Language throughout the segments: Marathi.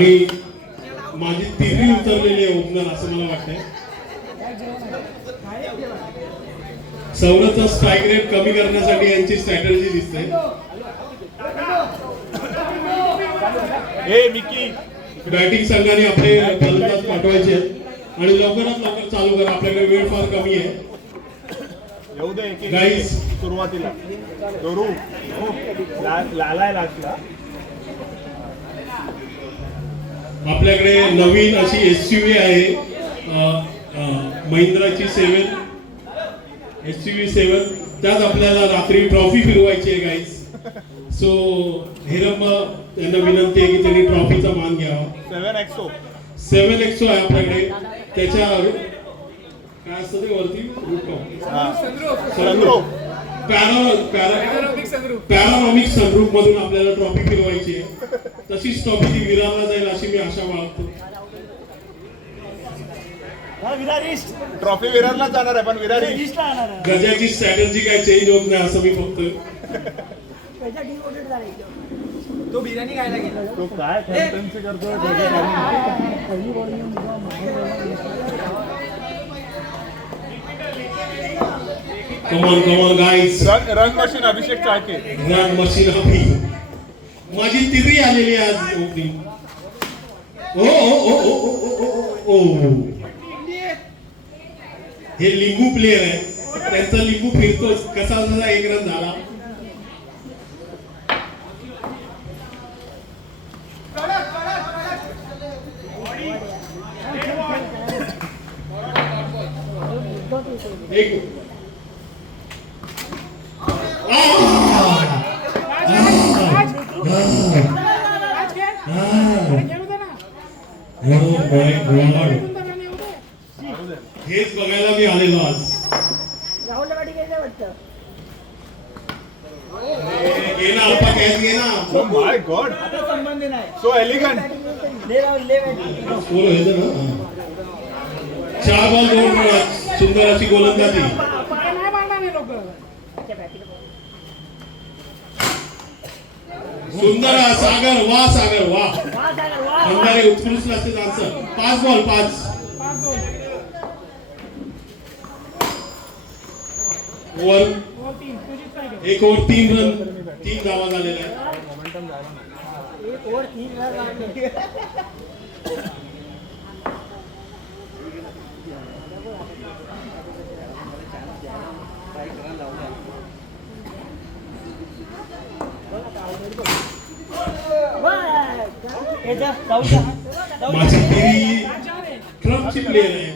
माझी तिसरी उतरलेली आहे ओपनर असं मला वाटतंय. सौरभचा स्ट्राईक रेट कमी करण्यासाठी यांची स्ट्रॅटेजी दिसते. बॅटिंग संघाने आपले फलंदाज पाठवायचे आणि लवकरात लवकर चालू करा, आपल्याकडे वेळ फार कमी आहे. येऊ दे एक गाईज सुरुवातीला दोरू लालाय लागला. आपल्याकडे नवीन अशी SUV आहे महिंद्राची 7 SUV 7. त्यात आपल्याला रात्री ट्रॉफी फिरवायची आहे गाईज. सो हिरम यांना विनंती आहे की त्यांनी ट्रॉफीचा मान घ्यावा. 7 एक्सो आहे आपल्याकडे. त्याच्या काय असतं ते वरती पॅरानॉमिक सनरूफ मधून आपल्याला ट्रॉफी फिरवायची आहे. तशीच ट्रॉफी ती विरारला जाईल अशी मी आशा बाळगतो. ट्रॉफी विरारला जाणार आहे, पण विरार गजाची स्ट्रॅटेजी काय चेंज होत नाही असं मी फक्त. तो बिर्याणी खायला गेला. तो काय कॅप्टन्सी करतोय. Come on guys. रन मशीन अभिषेक चाळके. रन मशीन अभि. माझी तिरी आलेली आज ओपनिंग. ओ हे लिंबू प्लेयर आहे, त्यांचा लिंबू फिरतोच. कसा जसा 1 रन झाला. एक हेच बघायला मी आलेलो आज. गेला अल्पा कॅच गेला. Oh my God. So elegant. Score आहे ना. 4 बॉल 2 रन. सुंदर अशी गोलंदाजी. सुंदर सागर वा बंधारे उत्कृष्ट असते त्यांचं. 5 बॉल 5. ओव्हर 1 ओव्हर 3 रन 3 धावा झालेल्या आहेत. माझी टीव्ही ट्रम्पची प्लेयर आहे.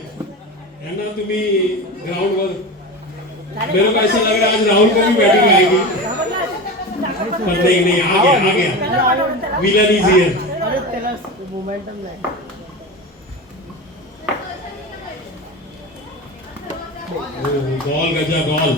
यांना तुम्ही ग्राउंडवर मेरे को ऐसा लग रहा है आज राहुल को भी बैटिंग आएगी. पर नहीं आ गया विलन इज हियर. गॉल गजा गॉल.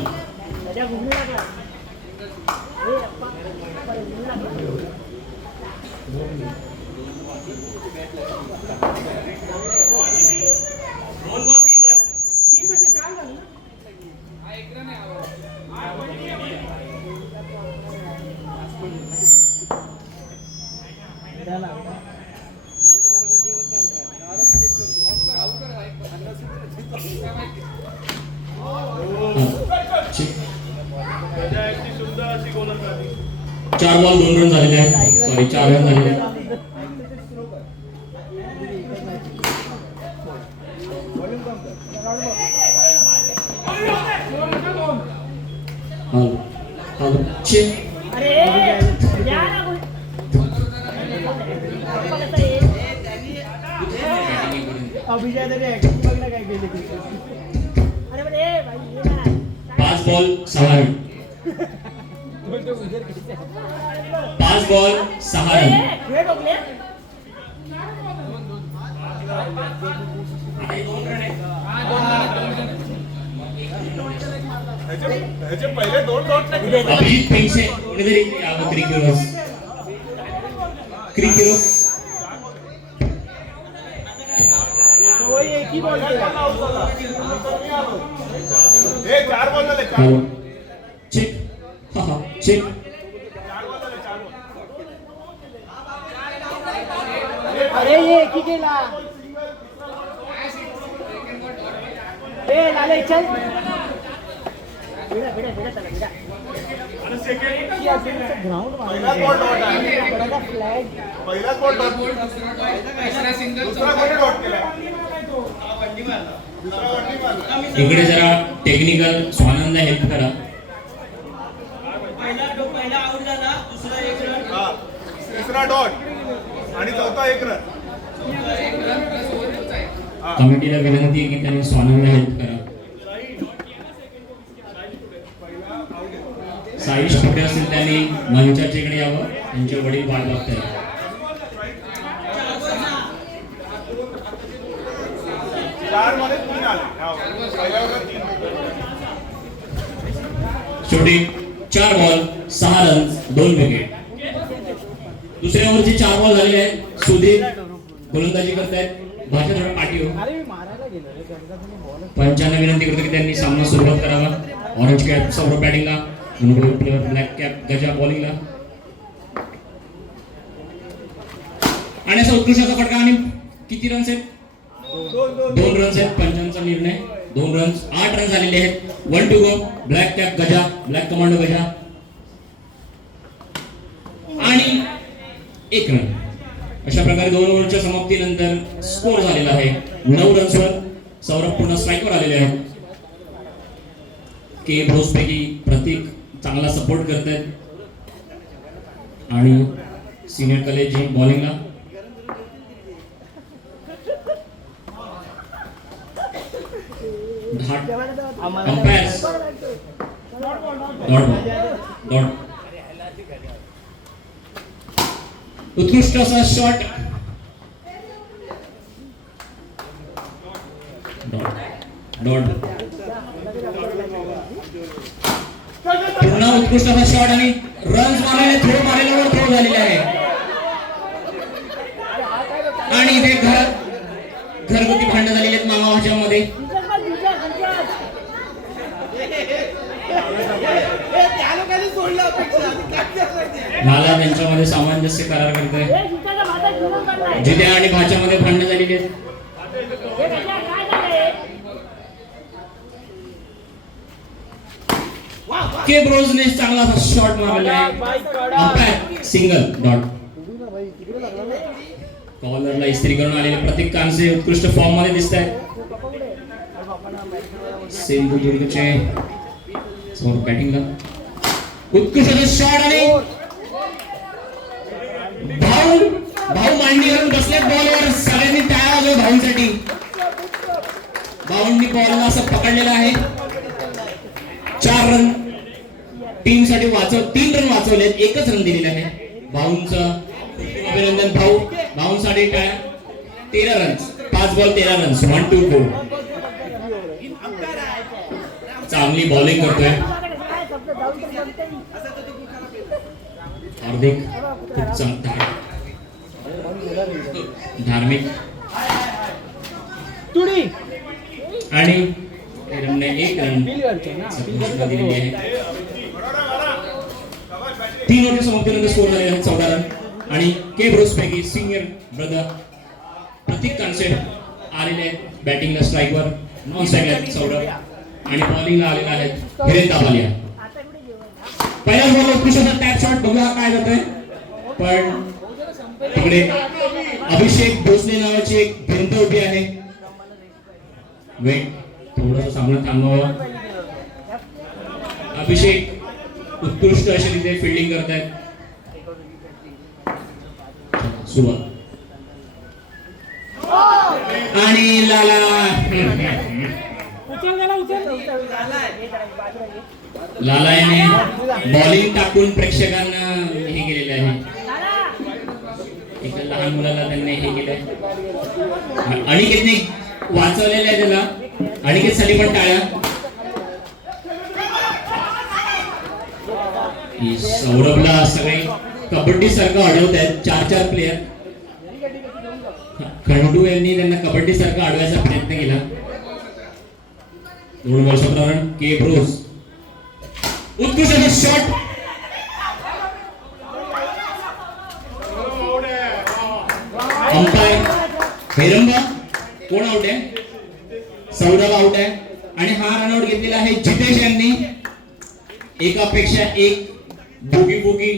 चार बॉल 2 रन झालेले आहेत. सॉरी 4 रन झालेले आहेत. अभिजय तरी ऍक्टिंग बघणं काय केली. 5 बॉल 6 रन. 5 ball 6 run. ह्याचे पहिले 2 डॉट नाही. अभिजित पेंगसे कोणीतरी क्रिकेरोस एक ही बॉल केला. 4 बॉल झाले. चेक चेक अरे ये एकी केला ए लाले चल ग्राउंड पहिलाच बॉल डॉट आहे. फ्लॅग पहिलाच बॉल डॉट. दुसरा कोणी डॉट केला? दुसरा वरती मारला. इकडे जरा टेक्निकल स्वानंद हेल्प करा. पहिला आउट झाला, दुसरा एक रन. हा. तिसरा डॉट आणि चौथा एक रन. कमिटीला विनंती आहे की त्यांनी स्वानंद हेल्प करा. साईश कुठे असेल त्यांनी मंचाच्या इकडे यावं. त्यांचे वडील वाट बघतायत. चार मध्ये 3 आले. हा. पहिल्या ओव्हरला 3. शेवटी 4 बॉल 6 रन 2 विकेट. दुसऱ्या ओव्हरचे 4 बॉल झालेले आहेत. सुधीर गोलंदाजी करतायत. भाषा थोडा पाठी हो. अरे मी मारायला गेलो रे गंगा तुम्ही बॉल पंचांना विनंती करतो की त्यांनी सामना सुरुवात करावा. ऑरेंज कॅप सौरभ बॅटिंगला, प्लेअर ब्लॅक कॅप गजा बॉलिंगला. आणि असा उत्कृष्ट असा फटका. आणि किती रन्स आहेत? 2 रन्स आहेत. पंचांचा निर्णय 2 रन्स. 8 रन झालेले आहेत. 1 to go. Black cap Gaja, black commando Gaja आणि 1 रन. अशा प्रकारे 2 ओव्हरच्या समाप्तीनंतर स्कोर झालेला आहे 9 रन्सवर. सौरभ पुन्हा स्ट्राईकवर आलेले आहेत. के भोसपैकी प्रतीक चांगला सपोर्ट करत आहेत. आणि सिनियर कॉलेज बॉलिंगला. Umpires dot. उत्कृष्ट असा शॉट. डॉट पुन्हा उत्कृष्ट असा शॉट आणि रन्स मारलेले. थ्रो मारलेल्यावर थ्रो झालेले आहे. आणि इथे घरगुती भांडण झालेले आहेत मामा भाषामध्ये. लाला त्यांच्यामध्ये सामंजस्य करार करतोय. जिथे आणि भाच्यामध्ये भांडण झालेली आहेत. के ब्रोजने चांगला असा शॉट मारलेला आहे. Umpire single. डॉट. कॉलरला इस्त्री करून आलेले प्रतीक कांसे उत्कृष्ट फॉर्म मध्ये दिसत आहेत. सिंधुदुर्गचे समोर बॅटिंगला. उत्कृष्ट शॉट आणि भाऊ मांडी घालून बसलेत बॉलवर. सगळ्यांनी टाळ्या वाजवा भाऊंसाठी. भाऊंनी बॉलला असं पकडलेलं आहे. 4 रन टीम साठी 3 रन वाचवलेत. 1च रन दिलेले आहे. भाऊंचं अभिनंदन. भाऊंसाठी काय 13 रन्स. 5 ball 13 runs. 1 2 4. चांगली बॉलिंग करतोय हार्दिक. खूप चांगला धार्मिक. आणि 1 रन दिलेली आहे. 3 ओव्हरच्या समाप्तीनंतर स्कोर झालेले आहेत 14 रन. आणि के ब्रोसपैकी सिनियर ब्रदर प्रतीक कांसे आलेले आहेत बॅटिंगला. स्ट्राईकवर नॉन स्ट्राईकला सौरभ. आणि बॉलिंगला आलेला आहेत हिरेन तापालिया. पहिला बॉल उत्कृष्ट टॅप शॉट. बघूया काय जातंय. पण तिकडे अभिषेक भोसले नावाची एक भिंत उभी आहे. वेट थोडंसं सामना थांबवावा. अभिषेक उत्कृष्ट अशी तिथे फिल्डिंग करतायत. सुरुवात. आणि लाला लाला याने बॉलिंग टाकून प्रेक्षकांना हे केलेलं आहे. एका लहान मुलाला त्यांनी हे केलंय. अनिकेतने वाचवलेलं आहे त्याला. अनिकेत साठी पण टाळ्या. सौरभला सगळे कबड्डी सारखं अडवत आहेत. 4 प्लेयर. खंडू यांनी त्यांना कबड्डी सारखं अडवायचा प्रयत्न केला. 2 बॉल 17 रन. के ब्रोस उत्कृष्ट शॉट. अंपायर हेरंब कोण आउट आहे? सौरभ आउट आहे आणि हा रनआउट घेतलेला आहे जितेश यांनी. एकापेक्षा एक बोगी बोगी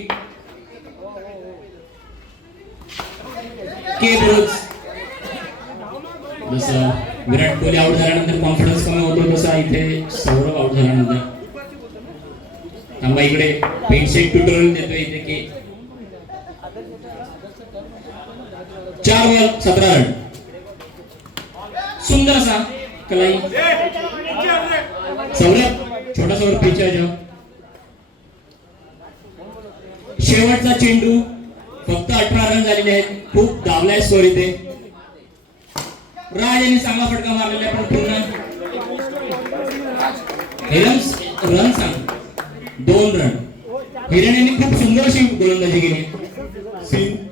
के ब्रोज. जसं विराट कोहली आउट झाल्यानंतर कॉन्फिडन्स कमी होतो तसा इथे सौरभ आउट झाल्यानंतर. थांबा इकडे पेनशेक ट्युटोरियल देतोय इथे की 4 बॉल 17 रन. सुंदर असा कलाई. सौरभ छोटा सौरभ पिच आहे जो. शेवटचा चेंडू फक्त 18 रन झालेले आहेत. खूप दाबलाय स्कोर इथे. राज यांनी चांगला फटका मारलेला आहे पण पुन्हा हेरम्स रन सांग 2 रन. हिरण यांनी खूप सुंदर अशी गोलंदाजी केली.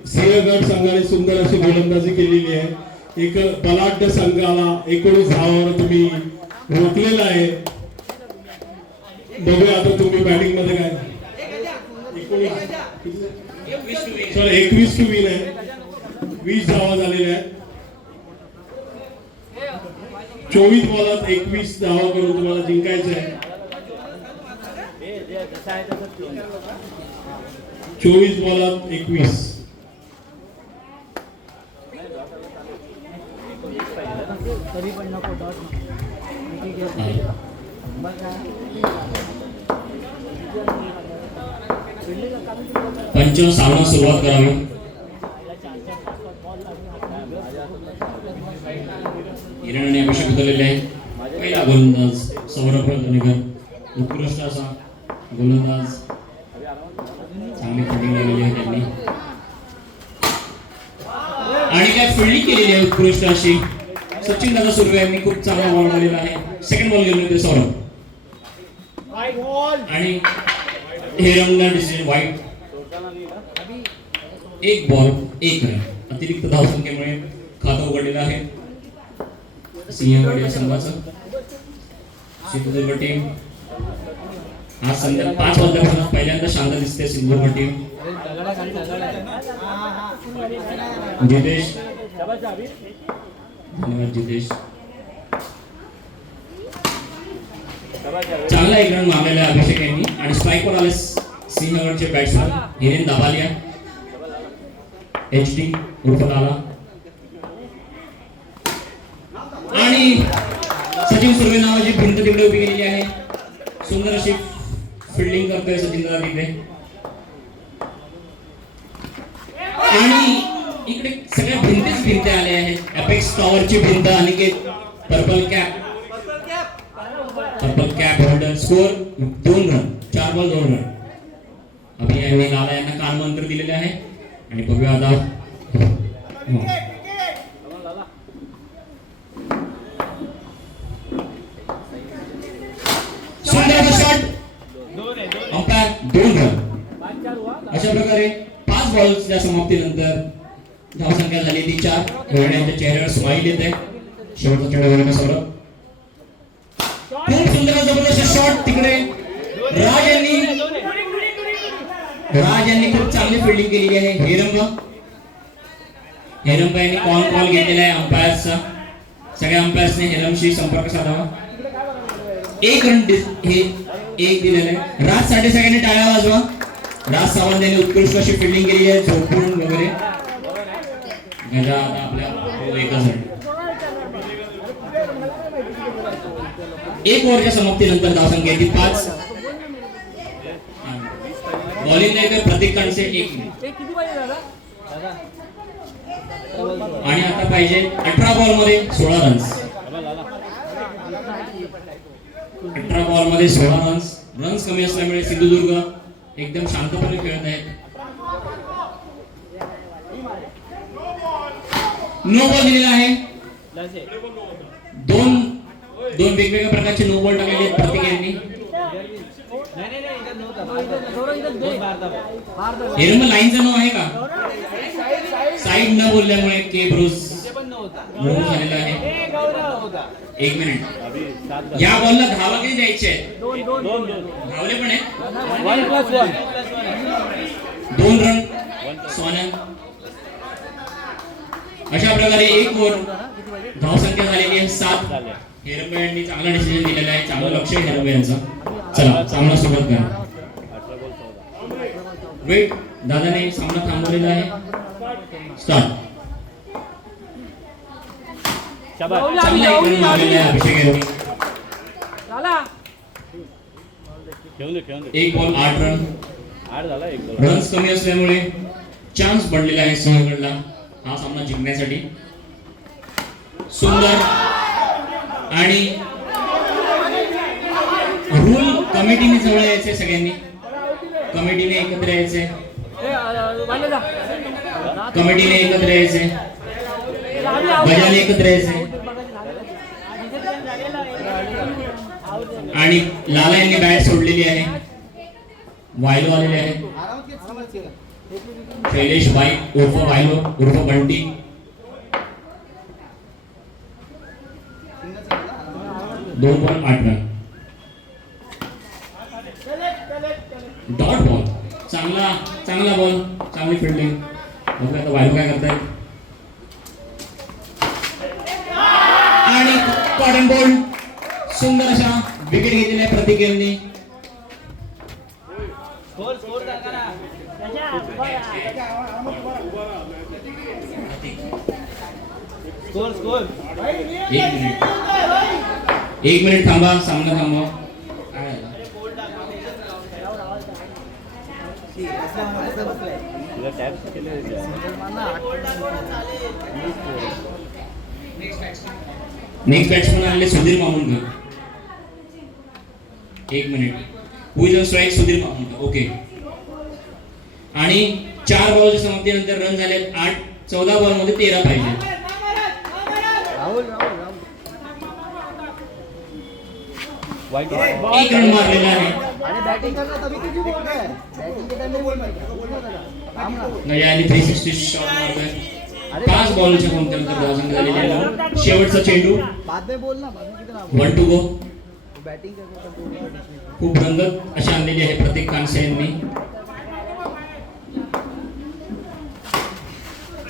सिंहगड संघाने सुंदर अशी गोलंदाजी केलेली आहे. एक बलाढ्य संघाला 19 धावावर तुम्ही रोखलेला आहे. बघूया आता तुम्ही बॅटिंग मध्ये काय. 21 टू विन आहे. 20 धावा झालेल्या आहेत. 24 बॉलात 21 धावा करून तुम्हाला जिंकायचं आहे. 24 बॉलात 21. तरी पण नको डॉट. पंच सामना सुरुवात करावी. हिरणाने अभिषेक उतरलेले आहे. पहिला गोलंदाज सौरभ धनेकर उत्कृष्ट असा गोलंदाज. चांगली फिल्डिंग केलेली आहे त्यांनी आणि काय फिल्डिंग केलेली आहे उत्कृष्ट अशी. सचिन दादा सुर्वे यांनी खूप चांगला बॉल मारलेला आहे. सेकंड बॉल गेले होते सौरभ आणि हेरमला डिसिजन वाईट. 1 बॉल 1 रन. अतिरिक्त धावसंख्येमुळे खातं उघडलेलं आहे सिंहगड या संघाचं. सिंधुदुर्ग टीम आज संध्या 5 वाजल्यापासून पहिल्यांदा शांत दिसते. सिंधुदुर्ग टीम. जितेश धन्यवाद जितेश. चांगला 1 रन मारलेला आहे अभिषेक यांनी आणि स्ट्राईकवर आले सिंहगडचे बॅट्समन हिरेन दाभालिया HD उर्फ लाला आणि सचिन सुर्वे नावाची भिंत तिकडे उभी केलेली आहे. सुंदर अशी फिल्डिंग करतोय सचिन दादा तिकडे आणि इकडे सगळ्या भिंती आल्या आहेत. अपेक्स टॉवरची भिंत. Aniket purple cap holder. Score 2 run. 4 ball 2 run. Abhi यांनी लाला यांना कानमंत्र दिलेले आहे आणि बघूया आता. सुंदर शॉट. Umpire 2 run. अशा प्रकारे 5 बॉल्सच्या समाप्तीनंतर धावसंख्या झाली ती 4. यांच्या चेहऱ्यावर स्माइल येते. शेवटचा चेंडू वगैरे सौरभ. खूप सुंदर जबरदस्त शॉट तिकडे. राज यांनी खूप चांगली फिल्डिंग केलेली आहे. हेरंब यांनी कॉल घेतलेला आहे अंपायर्सचा. सगळ्या अंपायर्सने हेरमशी संपर्क साधावा. 1 रन हे 1 दिलेलं आहे. राज साठी सगळ्यांनी टाळ्या वाजवा. राज सावंत यांनी उत्कृष्ट अशी फिल्डिंग केली आहे झोपून वगैरे. गजा आता आपल्या 1 रन. 1 ओव्हरच्या समाप्तीनंतर धावसंख्या येते 5. बॉलिंग नाही तर प्रतीक कांडसे 1 आणि आता पाहिजे 18 बॉल मध्ये 16 रन्स. 18 बॉल मध्ये 16 रन्स. रन्स कमी असल्यामुळे सिंधुदुर्ग एकदम शांतपणे खेळत आहेत. नो बॉल दिलेला आहे. दोन वेगवेगळ्या प्रकारचे नो बॉल टाकलेले आहेत प्रतीक यांनी. हेरंब लाईनचा नो आहे का? साईड न बोलल्यामुळे के ब्रूस झालेला आहे. 1 मिनिट. या बॉलला धावा किती द्यायचे आहेत? धावले पण आहेत. 2 रन. सोनन अशा प्रकारे एक ओव्हर धावसंख्या झालेली आहे 7. हेरंबे यांनी चांगला डिसिजन दिलेला आहे, चांगलं लक्ष आहे हेरंबे यांचा. चला सामना सुरुवात करा. वेट दादाने सामना थांबवलेला आहे. स्टार्ट. चांगला एक रन मारलेला आहे अभिषेक यांनी. एक बॉल 8 रन. रन्स कमी असल्यामुळे चान्स पडलेला आहे सिंहगडला हा सामना जिंकण्यासाठी. सुंदर आणि रूल कमिटीने जवळ यायचे, सगळ्यांनी कमिटीने एकत्र यायचे, कमिटीने एकत्र यायचे, बजाने एकत्र यायचे. आणि लाला यांनी बॅट सोडलेली आहे. वायलो आलेले आहे. शैलेश भाई उर्फ वायलो उर्फ बंटी. दोन बॉल 8 रन. डॉट बॉल चांगला बॉल, चांगली फिल्डिंग. बघूया आता वायलो काय करताय. आणि कॉटन बॉल सुंदर अशा विकेट घेतलेल्या प्रतीक यांनी. स्कोर दाखवा ना. स्कोर 1 मिनिट थांबा, सामना थांबवा. काय झालं? नेक्स्ट बॅट्समन आले Sudhir Mamulkar. 1 minute. Who is on strike? Sudhir Mamulkar. Okay. आणि 4 बॉलच्या समाप्तीनंतर रन झाले 8. 14 बॉल मध्ये 13 पाहिजे. एक रन मारलेला आहे. नया आणि 360 शॉट मारतोय. 5 बॉलच्या समाप्तीनंतर धावसंख्या झालेली आहे. शेवटचा चेंडू. 1 टू गो. खूप रंगत अशी आणलेली आहे प्रत्येक कांसे यांनी.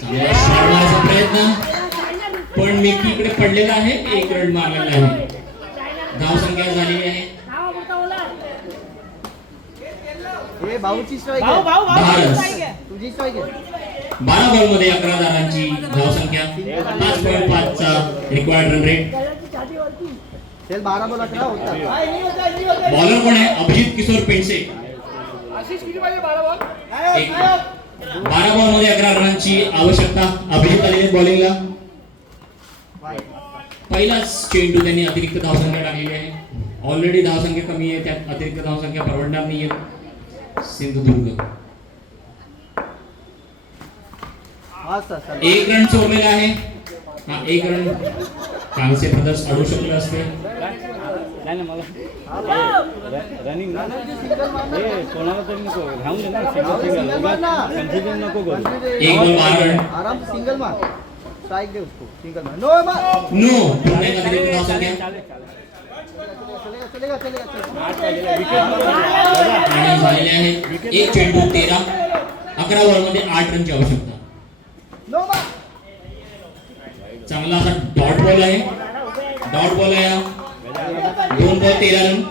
चांगला शॉट मारायचा प्रयत्न, पण मिकी इकडे पडलेला आहे. 1 रन मारलेला आहे. धावसंख्या झालेली आहे 12 बॉल मध्ये 11 धावांची धावसंख्या. 5.5 चा रिक्वायर्ड रन रेट. बॉलर कोण आहे? अभिजित किशोर पेंडसे. 12 बॉल मध्ये 11 रनांची आवश्यकता. अभिजित आलेले बॉलिंगला. पहिलाच चेंडू त्यांनी अतिरिक्त धावसंख्या टाकलेली आहे. ऑलरेडी धावसंख्या कमी आहे, त्यात अतिरिक्त धावसंख्या परवडणार नाहीये सिंधुदुर्ग. 1 रन सोडलेला आहे. हा 1 रन कांसे ब्रदर्स अडू शकले असते. रनिंग कोणाला तरी नको राहून दे ना. कन्फ्युजन नको करू. 1 बॉल 12 रन. आराम सिंगल मार. स्ट्राइक दे उसको. सिंगल मार. नो पुन्हा एक अतिरिक्त धावसंख्या. चलेगा. आणि झालेले आहे 1 चेंडू 13. 11 बॉल मध्ये 8 रनची आवश्यकता. चांगला असा डॉट बॉल आहे. 2 बॉल 13 रन.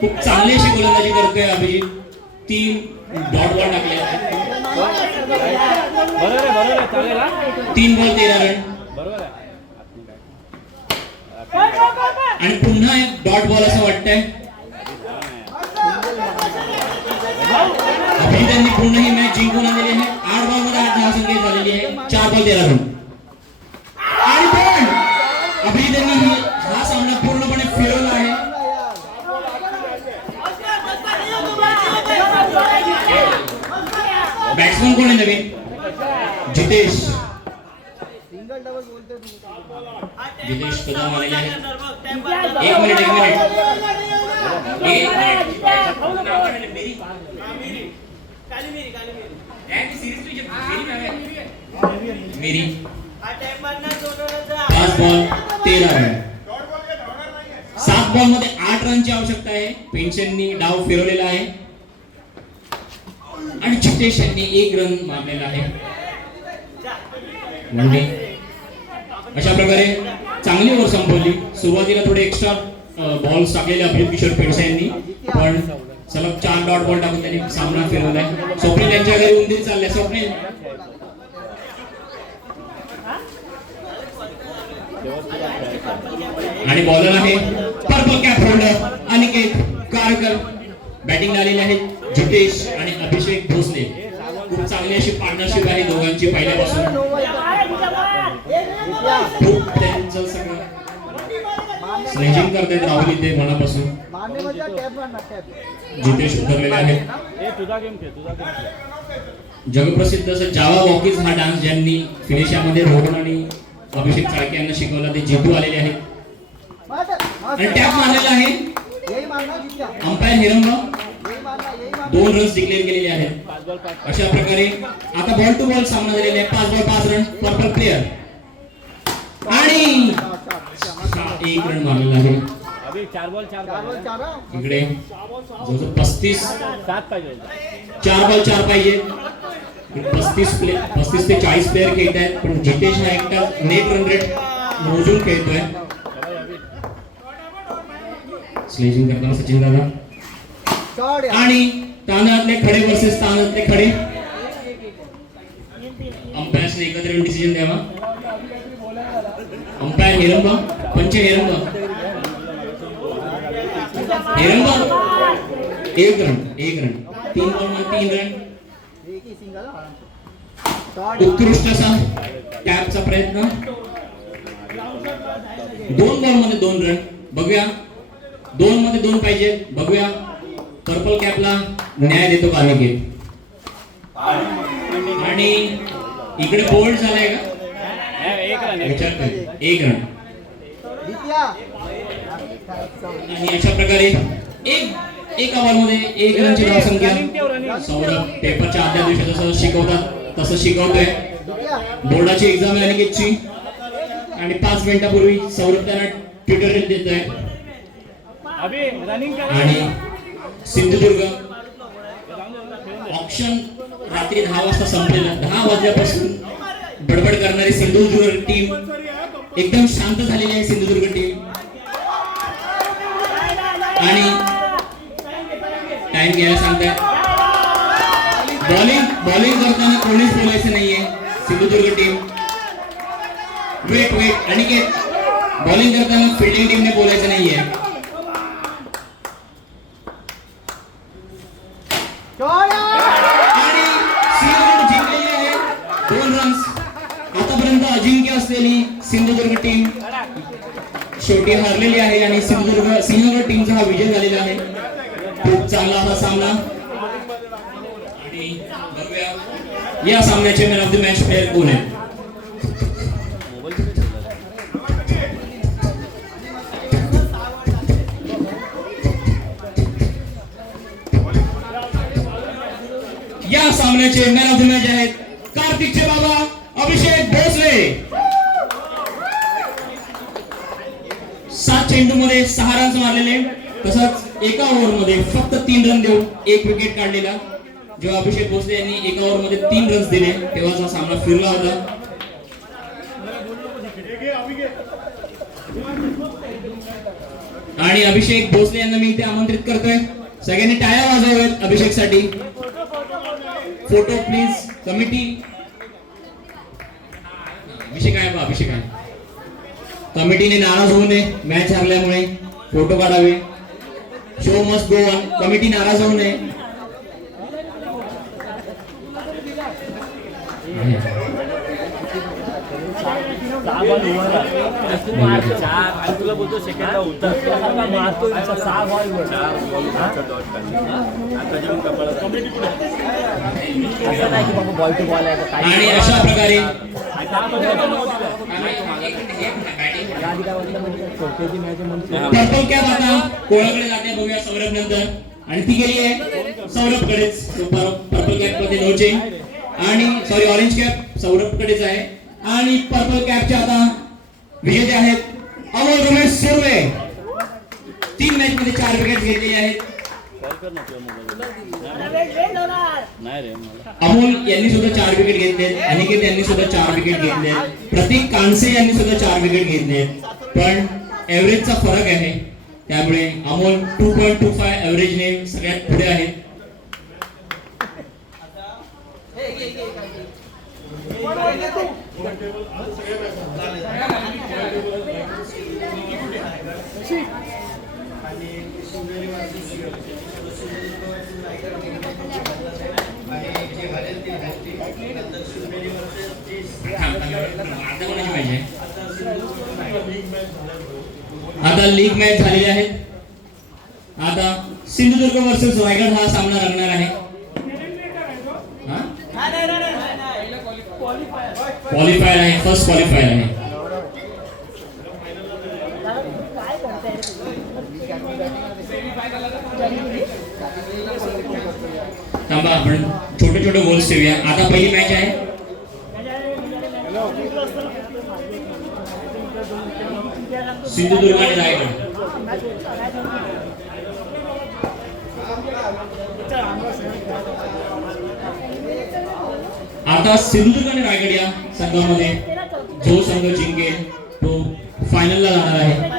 खूप चांगली अशी गोलंदाजी करतोय अभिजित. 3 डॉट बॉल टाकले. बरोबर चालेल. 3 बॉल 13 रन. बरोबर आहे. आणि पुन्हा एक डॉट बॉल असं वाटतंय. अभिजितांनी पूर्ण ही मॅच जिंकून आणलेली आहे. 8 बॉल मध्ये 8 धावसंख्या झालेली आहे. 4 बॉल 13 रन. आणि पण अभिजितांनी हा सामना पूर्णपणे फिरवला आहे. बॅट्समन कोण आहे नवीन? जितेश. सिंगल डबल बोलते तू. जितेश कदम आलेले आहे. 1 मिनिट. मेरी 5 बॉल 13 रन. 7 बॉल मध्ये 8 रनची आवश्यकता आहे. पेन्शननी डाव फिरवलेला आहे आणि जितेश यांनी 1 रन मारलेला आहे. म्हणजे अशा प्रकारे चांगली ओव्हर संपवली. सुरुवातीला थोडे एक्स्ट्रा बॉल्स टाकलेले अभिजित किशोर पेडसे यांनी, पण सलग 4 डॉट बॉल टाकून त्यांनी सामना फिरवलाय. स्वप्नील यांच्या घरी उंदीर चालले. स्वप्नील आणि बॉलर आहे purple cap holder Aniket Karkar. Batting आलेले आहेत जितेश आणि अभिषेक भोसले. खूप चांगली अशी पार्टनरशिप आहे दोघांची पहिल्यापासून. खूप त्यांचं सगळं स्लेजिंग करतात राहुल इथे मनापासून. मारने म्हणजे टॅप मारणार टॅप. जितेश उतरलेले आहेत. ए तुझा गेम खेळ, तुझा गेम खेळ. जगप्रसिद्ध असं जावा वॉकीज हा डान्स ज्यांनी फिनिशामध्ये रोहन आणि अभिषेक चाळके यांना शिकवला ते जितू आलेले आहेत. आणि टॅप मारलेला आहे. यही मारना जित्या. अंपायर हिरंग यही मारना यही मारना. 2 रन्स डिक्लेअर केलेले आहेत. 5 बॉल 5. अशा प्रकारे आता बॉल टू बॉल सामना झालेला आहे. 5 बॉल 5 रन पर्पल प्लेयर आणि 1 रन मारलेला आहे. अभी 4 बॉल 4 चार पाहिजे. चार हा. इकडे जवळजवळ 35 7 पाहिजे होतं. 4 बॉल 4 पाहिजे. 35 ते 40 प्लेयर खेळत आहेत, पण जितेश हा एकटा नेट रन रेट मोजून खेळतोय. स्लेजिंग करताना सचिन दादा शॉट यार. आणि तांदळातले खडे वर्सेस तांदळातले खडे. अंपायर्सने एकत्र येऊन डिसिजन द्यावा. अंपायर हिरंब पंच हिरंब 1 रन 3 बॉल 3 रन. एक ही सिंगल हा. शॉट. उत्कृष्ट असा टॅपचा प्रयत्न. 2 बॉल मध्ये 2 रन. बघूया 2 मध्ये 2 पाहिजे. बघूया पर्पल कॅपला न्याय देतो का अनिकेत. आणि इकडे बोल्ड झालाय का. 1 रन. विचार कर 1 रन. जित्या. आणि अशा प्रकारे एक ओव्हरमध्ये 1 रनची धावसंख्या. सौरभ पेपरच्या आदल्या दिवशी जसं शिकवतात तसं शिकवतोय. जित्या. बोर्डाची एक्झाम आहे अनिकेतची. आणि 5 मिनिटापूर्वी सौरभ त्यांना ट्युटोरियल देतोय. अभी रनिंग कर. आणि सिंधुदुर्ग ऑप्शन रात्री 10 वाजता संपलेलं. 10 वाजल्यापासून बडबड करणारी सिंधुदुर्ग टीम एकदम शांत झालेली आहे. सिंधुदुर्ग टीम आणि टाइम घ्यायला सांगतात. बॉलिंग करताना कोणीच बोलायचं नाहीये. Sindhudurg team wait Aniket bowling करताना फिल्डिंग टीमने बोलायचं नाहीये. शॉट यार. आणि सिंधुदुर्ग जिंकलेली आहे 2 रन्स. आतापर्यंत अजिंक्य असलेली सिंधुदुर्ग टीम शेवटी हरलेली आहे आणि सिंहगड टीमचा हा विजय झालेला आहे. खूप चांगला हा सामना. आणि बघूया या सामन्याचे man of the match player कोण आहे. या सामन्याचे मॅन ऑफ द मॅच आहेत कार्तिकचे बाबा अभिषेक भोसले. 7 चेंडूमध्ये 6 रन्स मारलेले. तसंच एका ओव्हरमध्ये फक्त 3 रन देऊन 1 विकेट काढलेला. जेव्हा अभिषेक भोसले यांनी एका ओव्हरमध्ये 3 रन्स दिले तेव्हाच हा सामना फिरला होता. आणि अभिषेक भोसले यांना मी इथे आमंत्रित करतोय. सगळ्यांनी टाळ्या वाजवाव्यात अभिषेकसाठी. Photo please committee. अभिषेक आहे बा अभिषेक आहे. कमिटीने नाराज होऊ नये मॅच हरल्यामुळे. फोटो काढावे. Show must go on. Committee नाराज होऊ नये. सहा बॉल ओव्हर तू मार 4 आणि तुला बोलतो सेकंडला उतर मारतो 6 बॉल असं नाही की बाबा बॉल टू बॉल आहे काय. आणि अशा प्रकारे पर्पल कॅप आता कोणाकडे जाते बघूया. सौरभ नंतर आणि ती गेली आहे सौरभकडेच. पर्पल कॅप मध्ये नोचे आणि सॉरी ऑरेंज कॅप सौरभकडेच आहे. आणि पर्पल कॅपचे आता विजेते आहेत अमोल रमेश सुर्वे. 3 मॅच मध्ये 4 विकेट घेतलेले आहेत. नाही रे मला अमोल यांनी सुद्धा 4 विकेट घेतलेत, अनिकेत यांनी सुद्धा 4 विकेट घेतलेत, प्रतीक कानसे यांनी सुद्धा 4 विकेट घेतलेत. पण एव्हरेजचा फरक आहे, त्यामुळे अमोल 2.25 एव्हरेजने सगळ्यात पुढे आहे. आता लीग मॅच झालेली आहे. आता सिंधुदुर्ग वर्सेस रायगड हा सामना रंगणार आहे. क्वालिफायर आहे, फर्स्ट क्वालिफायर आहे. थांबा, आपण छोटे छोटे गोल्स ठेवूया. आता पहिली मॅच आहे. सिंधुदुर्ग आणि रायगड. आता सिंधुदुर्ग आणि रायगड या संघामध्ये जो संघ जिंकेल तो फायनलला जाणार आहे.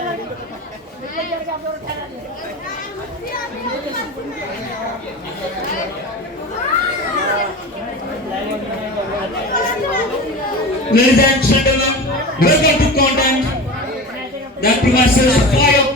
Ladies and gentlemen, welcome to content that provides fire